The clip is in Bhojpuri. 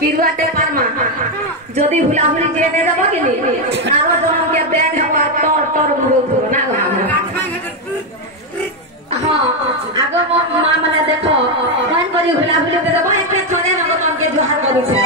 पिरुआटे पारमा जदि हुलाहुली जेने दब कि आरो जन के बैग हवा तोर तोर मुरो ना हां आगो मां माने देखो मन करी हुलाहुली दे दब एके थोड़े न तम के जोहार करू छे